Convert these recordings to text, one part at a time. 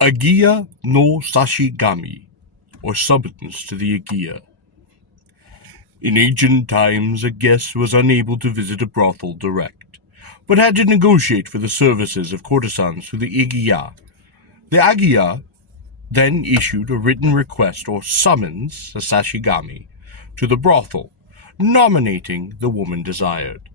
Ageya no Sashigami, or summons to the Ageya. In ancient times, a guest was unable to visit a brothel direct, but had to negotiate for the services of courtesans through the Ageya. The Ageya then issued a written request or summons, a sashigami, to the brothel, nominating the woman desired.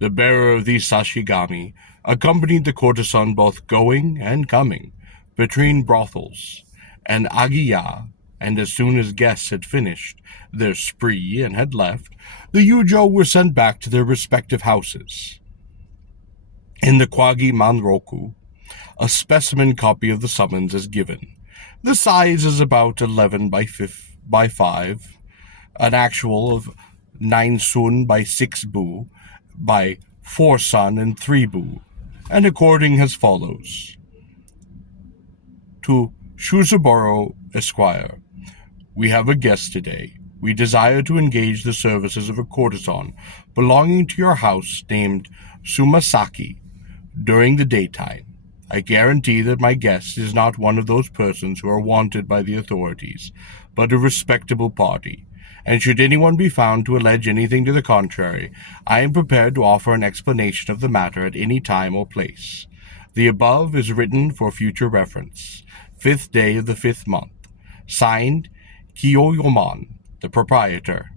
The bearer of these sashigami accompanied the courtesan both going and coming between brothels and Ageya, and as soon as guests had finished their spree and had left, the yujo were sent back to their respective houses. In the Kwagi Manroku, a specimen copy of the summons is given. The size is about 11 by 5, an actual of 9 sun by 6 bu by 4 sun and 3 bu, and according as follows. To Shuzaburo Esquire, we have a guest today. We desire to engage the services of a courtesan belonging to your house named Sumasaki during the daytime. I guarantee that my guest is not one of those persons who are wanted by the authorities, but a respectable party, and should anyone be found to allege anything to the contrary, I am prepared to offer an explanation of the matter at any time or place. The above is written for future reference. 5th day of the 5th month. Signed, Kiyoyoman, the proprietor,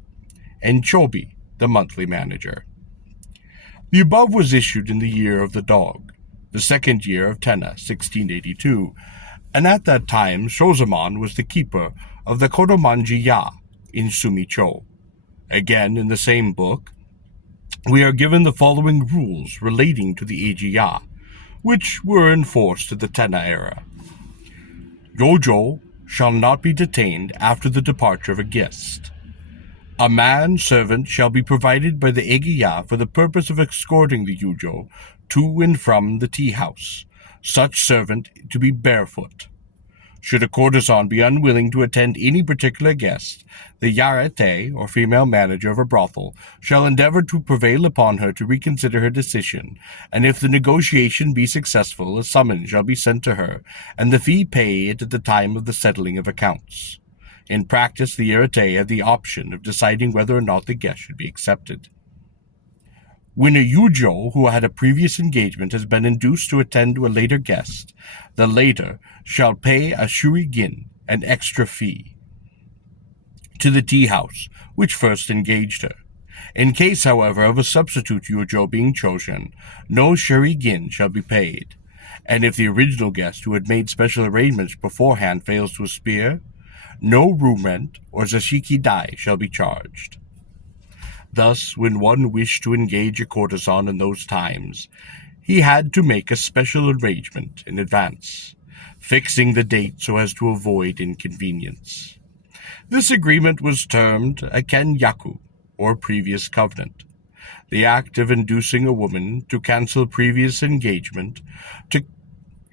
and Chobi, the monthly manager. The above was issued in the year of the dog, the 2nd year of Tenna, 1682, and at that time Shozaman was the keeper of the Kodomanji-ya in Sumicho. Again, in the same book, we are given the following rules relating to the Ageya, which were enforced in the Tenna era. Yojo shall not be detained after the departure of a guest. A man-servant shall be provided by the Ageya for the purpose of escorting the yujo to and from the tea-house, such servant to be barefoot. Should a courtesan be unwilling to attend any particular guest, the yarete, or female manager of a brothel, shall endeavor to prevail upon her to reconsider her decision, and if the negotiation be successful, a summons shall be sent to her, and the fee paid at the time of the settling of accounts. In practice, the yarete had the option of deciding whether or not the guest should be accepted. When a yujo who had a previous engagement has been induced to attend to a later guest, the later shall pay a shurigin, an extra fee, to the tea-house which first engaged her. In case, however, of a substitute yujo being chosen, no shurigin shall be paid, and if the original guest who had made special arrangements beforehand fails to appear, no room rent or zashiki dai shall be charged. Thus, when one wished to engage a courtesan in those times, he had to make a special arrangement in advance, fixing the date so as to avoid inconvenience. This agreement was termed a kenyaku, or previous covenant. The act of inducing a woman to cancel previous engagement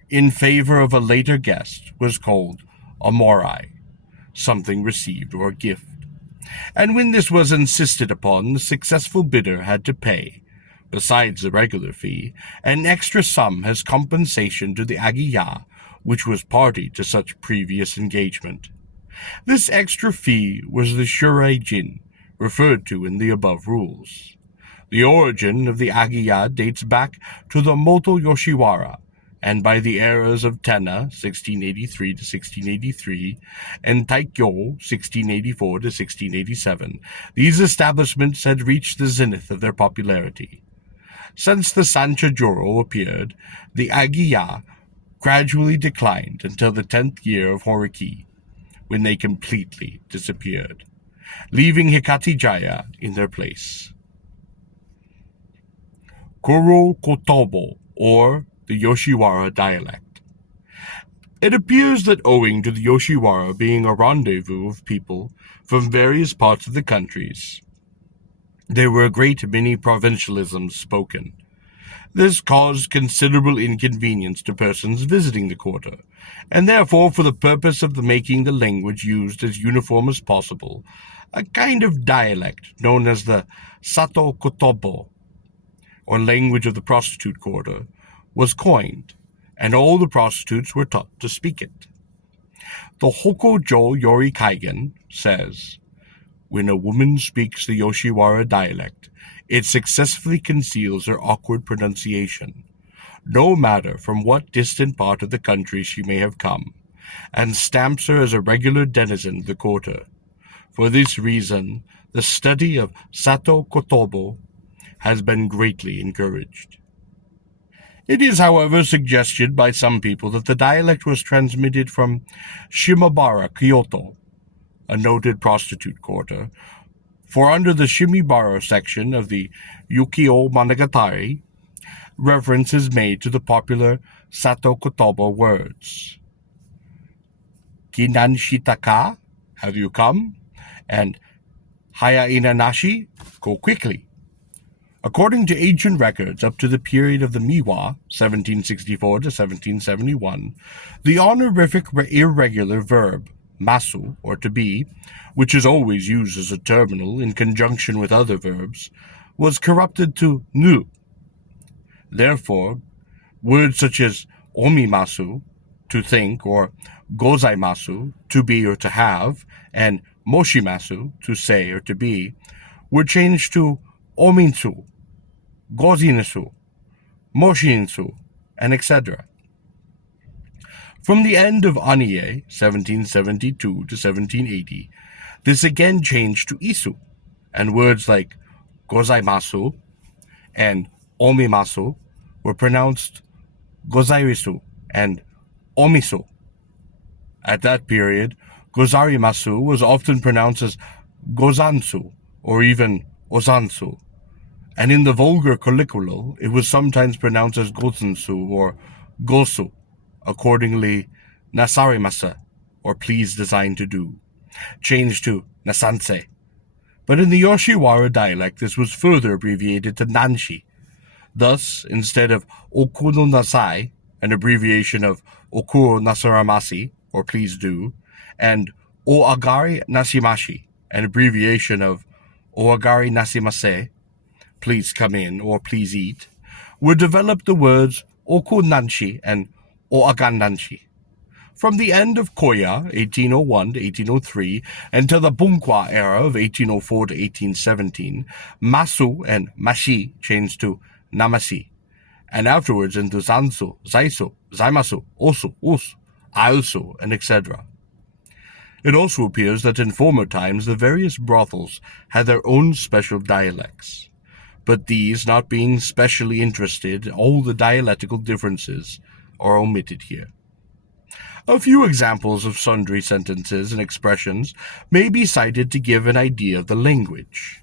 in favor of a later guest was called a morai, something received or a gift. And when this was insisted upon, the successful bidder had to pay, besides the regular fee, an extra sum as compensation to the Ageya, which was party to such previous engagement. This extra fee was the shurei-jin, referred to in the above rules. The origin of the Ageya dates back to the Moto Yoshiwara, and by the eras of Tenna, 1683 to 1683, and Taikyo, 1684 to 1687, these establishments had reached the zenith of their popularity. Since the Sanchajoro appeared, the Ageya gradually declined until the 10th year of Horiki, when they completely disappeared, leaving Hikatijaya in their place. Kuruwa-kotoba, or the Yoshiwara dialect. It appears that owing to the Yoshiwara being a rendezvous of people from various parts of the countries, there were a great many provincialisms spoken. This caused considerable inconvenience to persons visiting the quarter, and therefore, for the purpose of making the language used as uniform as possible, a kind of dialect known as the Sato-kotoba, or language of the prostitute quarter, was coined, and all the prostitutes were taught to speak it. The Hokojo Yori Kaigen says, when a woman speaks the Yoshiwara dialect, it successfully conceals her awkward pronunciation, no matter from what distant part of the country she may have come, and stamps her as a regular denizen of the quarter. For this reason, the study of Sato-kotoba has been greatly encouraged. It is, however, suggested by some people that the dialect was transmitted from Shimabara, Kyoto, a noted prostitute quarter, for under the Shimibara section of the Yukio Monogatari, reference is made to the popular Sato-kotoba words. Kinan shitaka, have you come? And Haya inanashi, go quickly. According to ancient records up to the period of the Miwa, 1764 to 1771, the honorific irregular verb, masu, or to be, which is always used as a terminal in conjunction with other verbs, was corrupted to nu. Therefore, words such as omimasu, to think, or gozaimasu, to be or to have, and moshimasu, to say or to be, were changed to ominsu, gozinasu, moshinsu, and etc. From the end of Anie, 1772 to 1780, this again changed to isu, and words like gozaimasu and omimasu were pronounced gozairisu and omisu. At that period, gozarimasu was often pronounced as gozansu or even ozansu, and in the vulgar colloquial, it was sometimes pronounced as gozansu or gosu. Accordingly, nasarimasa, or please design to do, changed to nasanse. But in the Yoshiwara dialect, this was further abbreviated to nanshi. Thus, instead of okuno nasai, an abbreviation of okuro nasaramasi, or please do, and oagari nasimashi, an abbreviation of oagari nasimase, please come in, or please eat, were developed the words oku nanshi and oagan nanshi. From the end of Koya, 1801 to 1803, until the Bunkwa era of 1804 to 1817, masu and mashi changed to namasi, and afterwards into zansu, zaisu, zaimasu, osu, usu, aosu, and etc. It also appears that in former times the various brothels had their own special dialects, but these not being specially interested, all the dialectical differences are omitted here. A few examples of sundry sentences and expressions may be cited to give an idea of the language.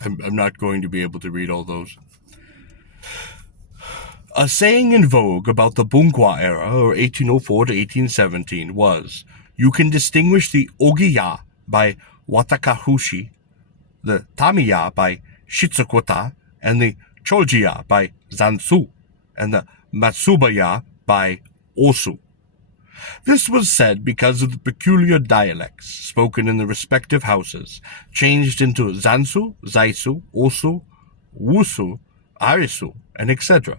I'm not going to be able to read all those. A saying in vogue about the Bunkwa era, or 1804 to 1817, was, you can distinguish the Ageya by Watakahushi, the Tamiya by Shitsukota, and the Chojiya by Zansu, and the Matsubaya by Osu. This was said because of the peculiar dialects spoken in the respective houses, changed into Zansu, Zaisu, Osu, Wusu, Arisu, and etc.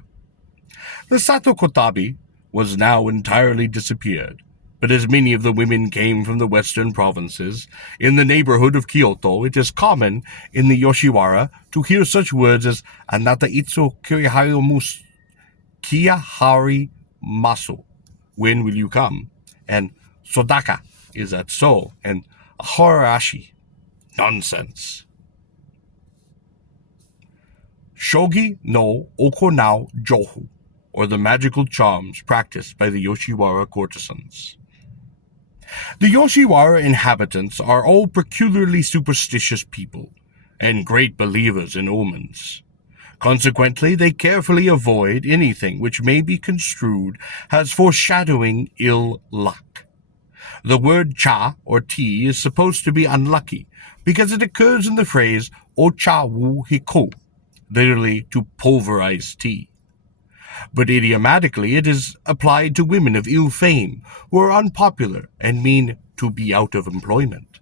The Sato-kotabi was now entirely disappeared, but as many of the women came from the western provinces, in the neighborhood of Kyoto, it is common in the Yoshiwara to hear such words as Anata itsu kiyahari masu, when will you come? And Sodaka, is that so? And Horarashi, nonsense. Shogi no Okonao Johu, or the magical charms practiced by the Yoshiwara courtesans. The Yoshiwara inhabitants are all peculiarly superstitious people, and great believers in omens. Consequently, they carefully avoid anything which may be construed as foreshadowing ill luck. The word cha, or tea, is supposed to be unlucky, because it occurs in the phrase ocha wu hiko, literally to pulverize tea. But idiomatically it is applied to women of ill fame, who are unpopular and mean to be out of employment.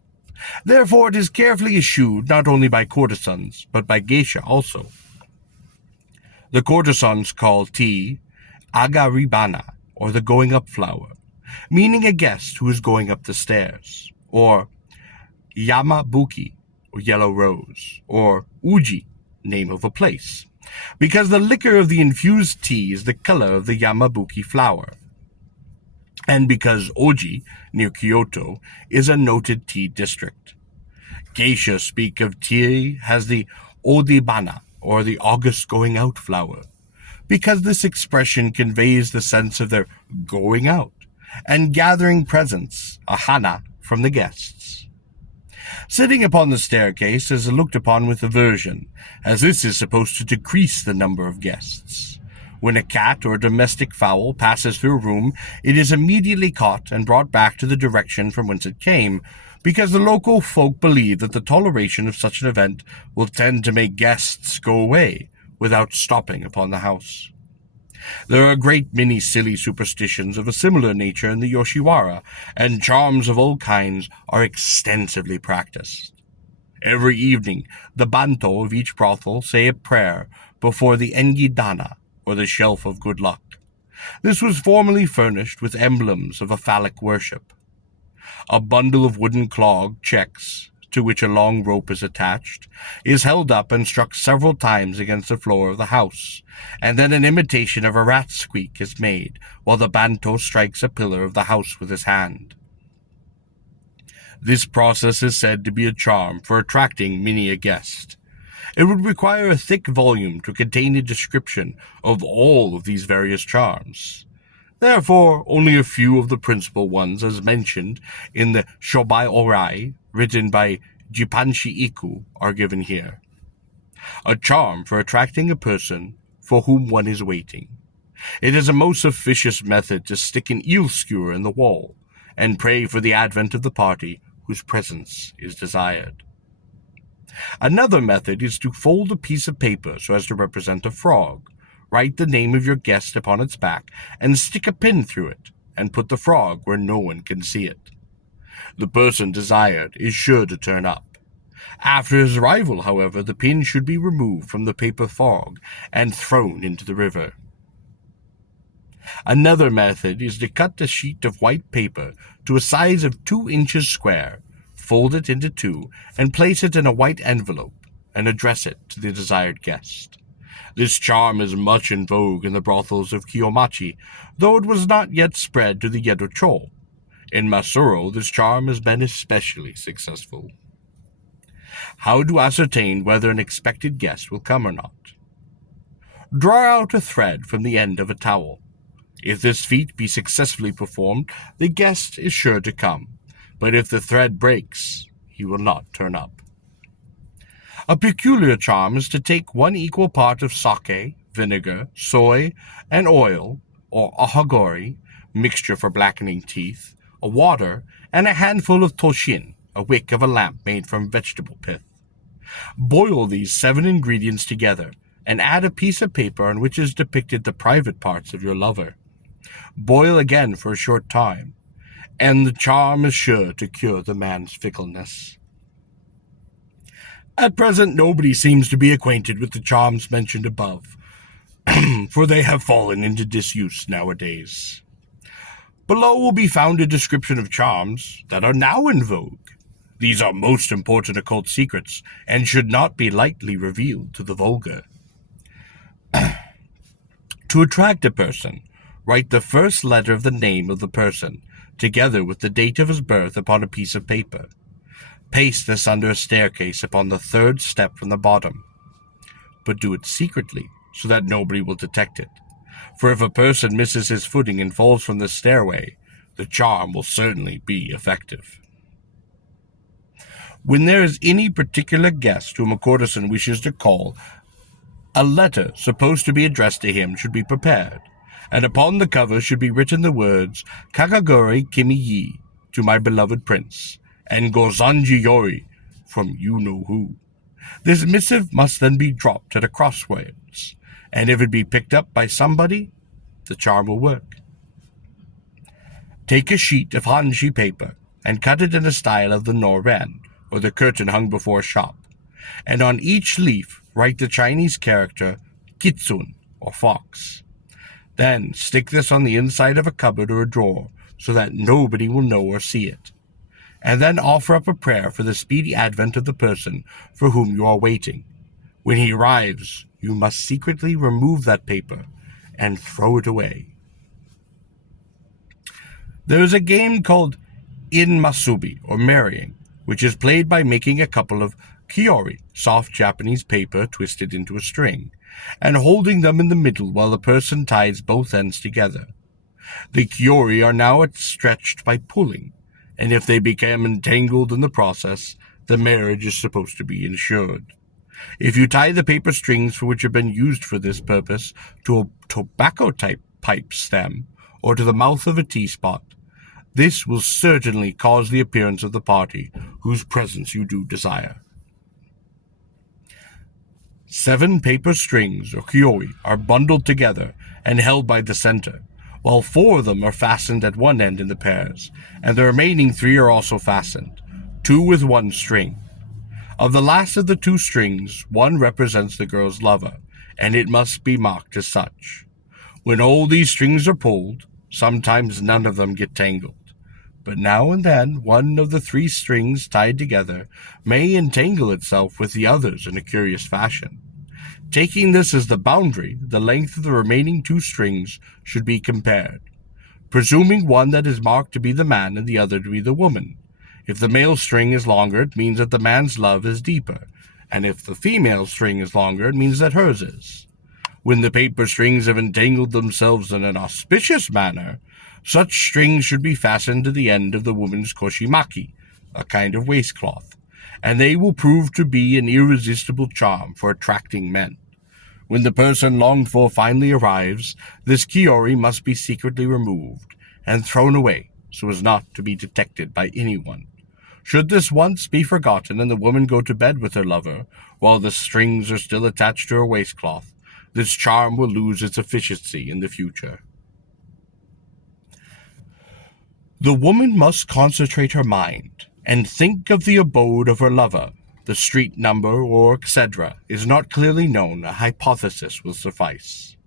Therefore, it is carefully eschewed not only by courtesans, but by geisha also. The courtesans call tea agaribana, or the going-up flower, meaning a guest who is going up the stairs, or yamabuki, or yellow rose, or uji, name of a place, because the liquor of the infused tea is the color of the yamabuki flower, and because Oji, near Kyoto, is a noted tea district. Geisha speak of tea as the odibana, or the August going out flower, because this expression conveys the sense of their going out and gathering presents, a hana, from the guests. Sitting upon the staircase is looked upon with aversion, as this is supposed to decrease the number of guests. When a cat or a domestic fowl passes through a room, it is immediately caught and brought back to the direction from whence it came, because the local folk believe that the toleration of such an event will tend to make guests go away without stopping upon the house. There are a great many silly superstitions of a similar nature in the Yoshiwara, and charms of all kinds are extensively practiced. Every evening, the banto of each brothel say a prayer before the engidana, or the shelf of good luck. This was formerly furnished with emblems of a phallic worship. A bundle of wooden clog checks, to which a long rope is attached, is held up and struck several times against the floor of the house, and then an imitation of a rat's squeak is made, while the banto strikes a pillar of the house with his hand. This process is said to be a charm for attracting many a guest. It would require a thick volume to contain a description of all of these various charms. Therefore, only a few of the principal ones, as mentioned in the Shobai Orai, written by Jipanshi Iku, are given here. A charm for attracting a person for whom one is waiting. It is a most officious method to stick an eel skewer in the wall, and pray for the advent of the party whose presence is desired. Another method is to fold a piece of paper so as to represent a frog, write the name of your guest upon its back, and stick a pin through it, and put the frog where no one can see it. The person desired is sure to turn up. After his arrival, however, the pin should be removed from the paper frog and thrown into the river. Another method is to cut a sheet of white paper to a size of 2 inches square, fold it into two, and place it in a white envelope, and address it to the desired guest. This charm is much in vogue in the brothels of Kiyomachi, though it was not yet spread to the Yedo-cho. In Masuro, this charm has been especially successful. How to ascertain whether an expected guest will come or not? Draw out a thread from the end of a towel. If this feat be successfully performed, the guest is sure to come, but if the thread breaks, he will not turn up. A peculiar charm is to take 1 equal part of sake, vinegar, soy, and oil, or ahagori, mixture for blackening teeth, a water, and a handful of toshin, a wick of a lamp made from vegetable pith. Boil these 7 ingredients together, and add a piece of paper on which is depicted the private parts of your lover. Boil again for a short time, and the charm is sure to cure the man's fickleness. At present, nobody seems to be acquainted with the charms mentioned above, for they have fallen into disuse nowadays. Below will be found a description of charms that are now in vogue. These are most important occult secrets, and should not be lightly revealed to the vulgar. To attract a person, write the first letter of the name of the person, together with the date of his birth upon a piece of paper. Paste this under a staircase upon the 3rd step from the bottom. But do it secretly, so that nobody will detect it. For if a person misses his footing and falls from the stairway, the charm will certainly be effective. When there is any particular guest whom a courtesan wishes to call, a letter supposed to be addressed to him should be prepared, and upon the cover should be written the words Kakagori Kimi-yi, to my beloved prince, and Gozanji Yori, from you-know-who. This missive must then be dropped at a crossroads, and if it be picked up by somebody, the charm will work. Take a sheet of hanji paper and cut it in the style of the Noren, or the curtain hung before a shop, and on each leaf write the Chinese character Kitsune, or fox. Then stick this on the inside of a cupboard or a drawer so that nobody will know or see it. And then offer up a prayer for the speedy advent of the person for whom you are waiting. When he arrives, you must secretly remove that paper and throw it away. There is a game called In Masubi, or marrying, which is played by making a couple of kiori, soft Japanese paper twisted into a string, and holding them in the middle while the person ties both ends together. The kiori are now stretched by pulling, and if they become entangled in the process, the marriage is supposed to be ensured. If you tie the paper strings for which have been used for this purpose to a tobacco-type pipe stem or to the mouth of a teapot, this will certainly cause the appearance of the party whose presence you do desire. 7 paper strings, or kioi, are bundled together and held by the center, while 4 of them are fastened at one end in the pairs, and the remaining 3 are also fastened, 2 with 1 string. Of the last of the 2 strings, one represents the girl's lover, and it must be marked as such. When all these strings are pulled, sometimes none of them get tangled, but now and then one of the 3 strings tied together may entangle itself with the others in a curious fashion. Taking this as the boundary, the length of the remaining 2 strings should be compared, presuming one that is marked to be the man and the other to be the woman. If the male string is longer, it means that the man's love is deeper, and if the female string is longer, it means that hers is. When the paper strings have entangled themselves in an auspicious manner, such strings should be fastened to the end of the woman's koshimaki, a kind of waistcloth, and they will prove to be an irresistible charm for attracting men. When the person longed for finally arrives, this kiori must be secretly removed and thrown away so as not to be detected by anyone. Should this once be forgotten and the woman go to bed with her lover, while the strings are still attached to her waistcloth, this charm will lose its efficiency in the future. The woman must concentrate her mind and think of the abode of her lover. The street number or etc. is not clearly known, a hypothesis will suffice.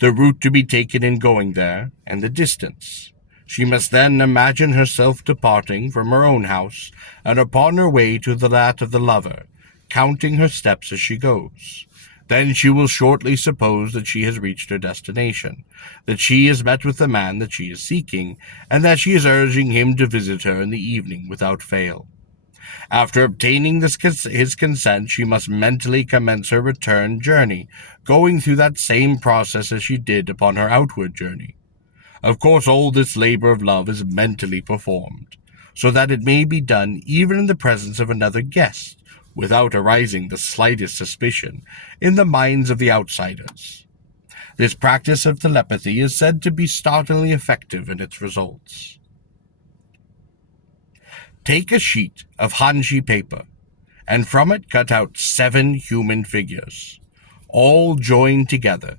The route to be taken in going there, and the distance. She must then imagine herself departing from her own house and upon her way to that of the lover, counting her steps as she goes. Then she will shortly suppose that she has reached her destination, that she has met with the man that she is seeking, and that she is urging him to visit her in the evening without fail. After obtaining his consent, she must mentally commence her return journey, going through that same process as she did upon her outward journey. Of course, all this labor of love is mentally performed, so that it may be done even in the presence of another guest, without arising the slightest suspicion in the minds of the outsiders. This practice of telepathy is said to be startlingly effective in its results. Take a sheet of hanji paper, and from it cut out 7 human figures, all joined together.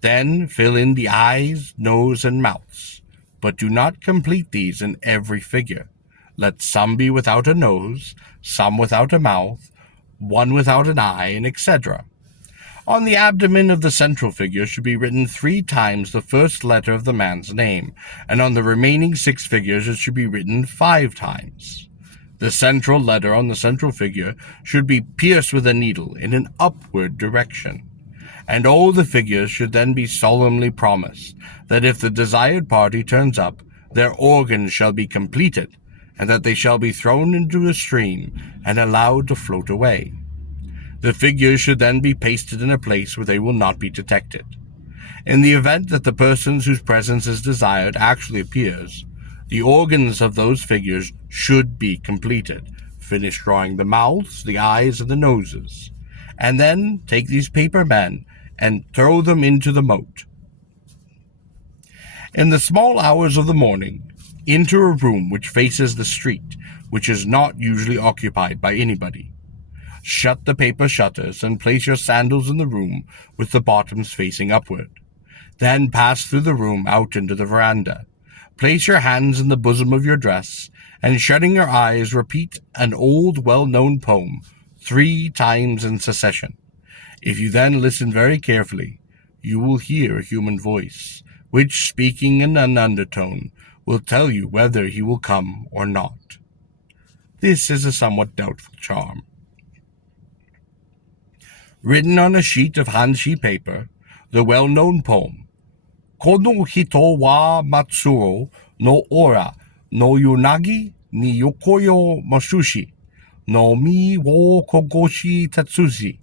Then fill in the eyes, nose, and mouths, but do not complete these in every figure. Let some be without a nose, some without a mouth, one without an eye, and etc. On the abdomen of the central figure should be written 3 times the first letter of the man's name, and on the remaining 6 figures it should be written 5 times. The central letter on the central figure should be pierced with a needle in an upward direction, and all the figures should then be solemnly promised that if the desired party turns up, their organs shall be completed, and that they shall be thrown into a stream and allowed to float away. The figures should then be pasted in a place where they will not be detected. In the event that the person whose presence is desired actually appears, the organs of those figures should be completed. Finish drawing the mouths, the eyes, and the noses, and then take these paper men and throw them into the moat. In the small hours of the morning, enter a room which faces the street, which is not usually occupied by anybody. Shut the paper shutters and place your sandals in the room with the bottoms facing upward. Then pass through the room out into the veranda. Place your hands in the bosom of your dress and shutting your eyes, repeat an old, well-known poem 3 times in succession. If you then listen very carefully, you will hear a human voice, which, speaking in an undertone, will tell you whether he will come or not. This is a somewhat doubtful charm. Written on a sheet of hanshi paper, the well-known poem, Kono hito wa matsuro no ora no yunagi ni yokoyo masushi no mi wo kogoshi tatsushi.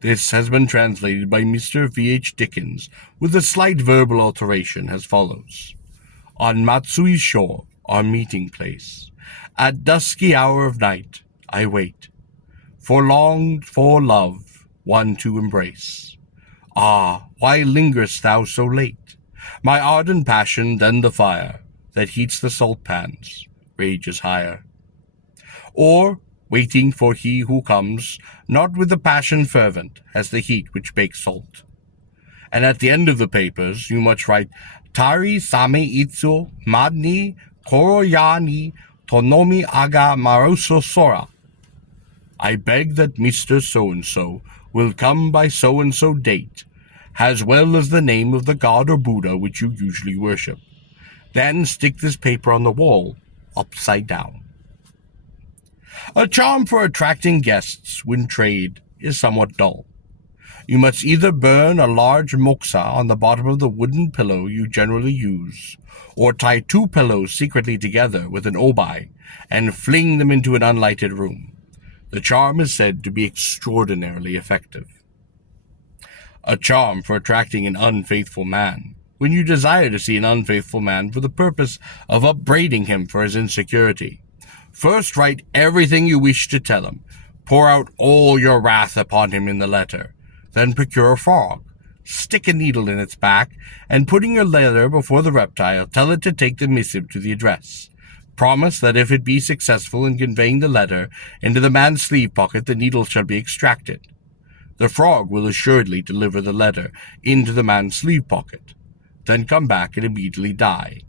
This has been translated by Mr. V.H. Dickens with a slight verbal alteration as follows. On Matsui's shore, our meeting place, at dusky hour of night, I wait, for longed for love, one to embrace. Ah, why lingerest thou so late? My ardent passion, then the fire that heats the salt pans, rages higher. Or, waiting for he who comes, not with the passion fervent as the heat which bakes salt. And at the end of the papers, you must write, Tari same itsu madni koroyani tonomi aga maruso sora. I beg that Mr. So-and-so will come by so-and-so date, as well as the name of the god or Buddha which you usually worship. Then stick this paper on the wall, upside down. A charm for attracting guests when trade is somewhat dull. You must either burn a large moxa on the bottom of the wooden pillow you generally use, or tie 2 pillows secretly together with an obi and fling them into an unlighted room. The charm is said to be extraordinarily effective. A charm for attracting an unfaithful man. When you desire to see an unfaithful man for the purpose of upbraiding him for his insecurity, first write everything you wish to tell him. Pour out all your wrath upon him in the letter. Then procure a frog, stick a needle in its back, and putting your letter before the reptile, tell it to take the missive to the address. Promise that if it be successful in conveying the letter into the man's sleeve pocket, the needle shall be extracted. The frog will assuredly deliver the letter into the man's sleeve pocket. Then come back and immediately die.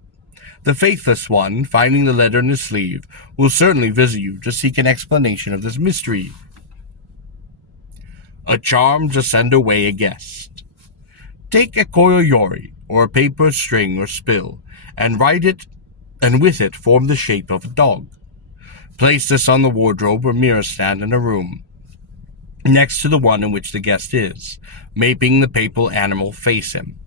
The faithless one, finding the letter in his sleeve, will certainly visit you to seek an explanation of this mystery. A charm to send away a guest. Take a koyoyori, or a paper string or spill, and write it, and with it form the shape of a dog. Place this on the wardrobe or mirror stand in a room, next to the one in which the guest is, making the papal animal face him.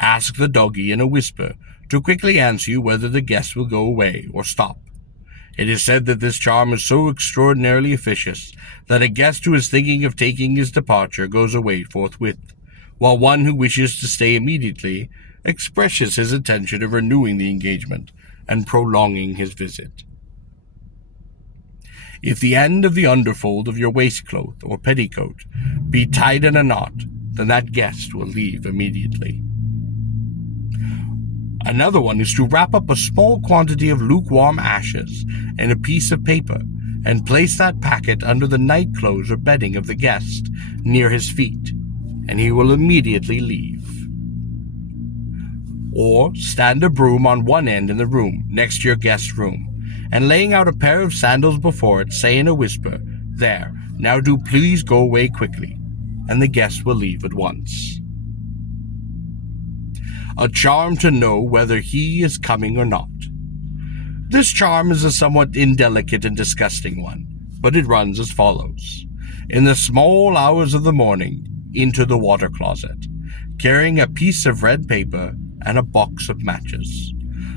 Ask the doggy in a whisper to quickly answer you whether the guest will go away or stop. It is said that this charm is so extraordinarily efficacious that a guest who is thinking of taking his departure goes away forthwith, while one who wishes to stay immediately expresses his intention of renewing the engagement and prolonging his visit. If the end of the underfold of your waistcloth or petticoat be tied in a knot, then that guest will leave immediately. Another one is to wrap up a small quantity of lukewarm ashes in a piece of paper and place that packet under the nightclothes or bedding of the guest near his feet, and he will immediately leave. Or stand a broom on one end in the room next to your guest's room, and laying out a pair of sandals before it, say in a whisper, There, now do please go away quickly, and the guest will leave at once. A charm to know whether he is coming or not. This charm is a somewhat indelicate and disgusting one, but it runs as follows. In the small hours of the morning, into the water closet, carrying a piece of red paper and a box of matches.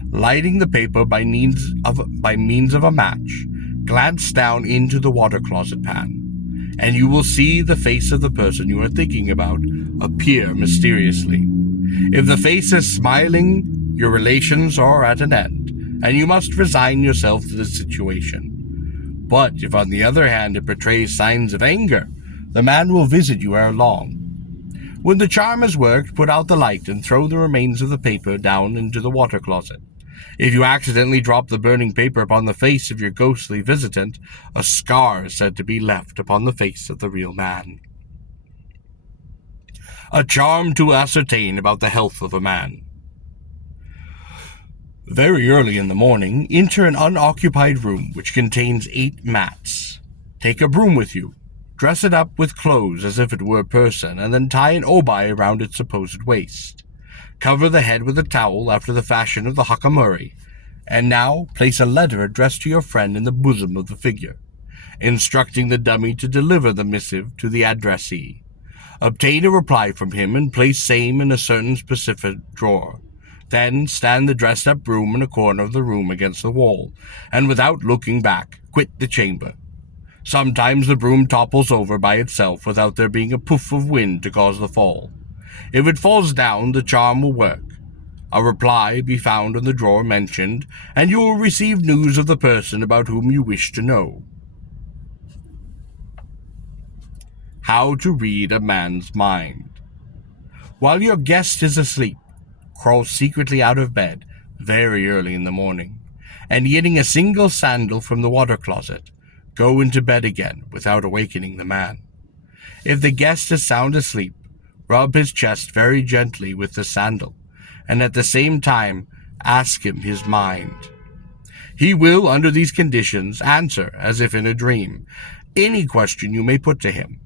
Lighting the paper by means of a match, glance down into the water closet pan, and you will see the face of the person you are thinking about appear mysteriously. If the face is smiling, your relations are at an end, and you must resign yourself to the situation. But if on the other hand it betrays signs of anger, the man will visit you ere long. When the charm is worked, put out the light and throw the remains of the paper down into the water closet. If you accidentally drop the burning paper upon the face of your ghostly visitant, a scar is said to be left upon the face of the real man. A charm to ascertain about the health of a man. Very early in the morning, enter an unoccupied room which contains 8 mats. Take a broom with you. Dress it up with clothes as if it were a person, and then tie an obi around its supposed waist. Cover the head with a towel after the fashion of the hakamuri, and now place a letter addressed to your friend in the bosom of the figure, instructing the dummy to deliver the missive to the addressee. Obtain a reply from him and place same in a certain specific drawer. Then stand the dressed-up broom in a corner of the room against the wall, and without looking back, quit the chamber. Sometimes the broom topples over by itself without there being a puff of wind to cause the fall. If it falls down, the charm will work. A reply be found in the drawer mentioned, and you will receive news of the person about whom you wish to know. How to read a man's mind. While your guest is asleep, crawl secretly out of bed very early in the morning, and getting a single sandal from the water closet, go into bed again without awakening the man. If the guest is sound asleep, rub his chest very gently with the sandal, and at the same time ask him his mind. He will, under these conditions, answer as if in a dream any question you may put to him,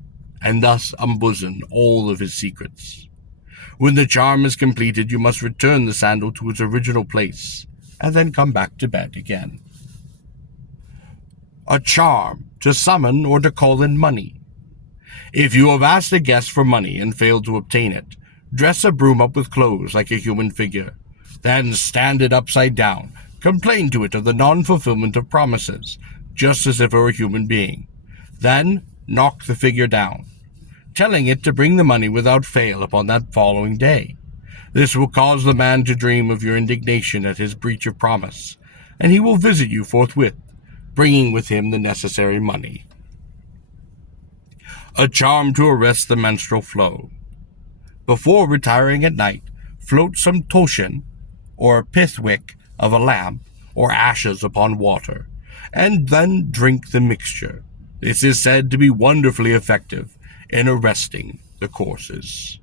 and thus unbosom all of his secrets. When the charm is completed, you must return the sandal to its original place, and then come back to bed again. A charm to summon or to call in money. If you have asked a guest for money and failed to obtain it, dress a broom up with clothes like a human figure. Then stand it upside down. Complain to it of the non-fulfillment of promises, just as if it were a human being. Then knock the figure down, telling it to bring the money without fail upon that following day. This will cause the man to dream of your indignation at his breach of promise, and he will visit you forthwith, bringing with him the necessary money. A charm to arrest the menstrual flow. Before retiring at night, float some toshin, or pith wick of a lamp, or ashes upon water, and then drink the mixture. This is said to be wonderfully effective in arresting the courses.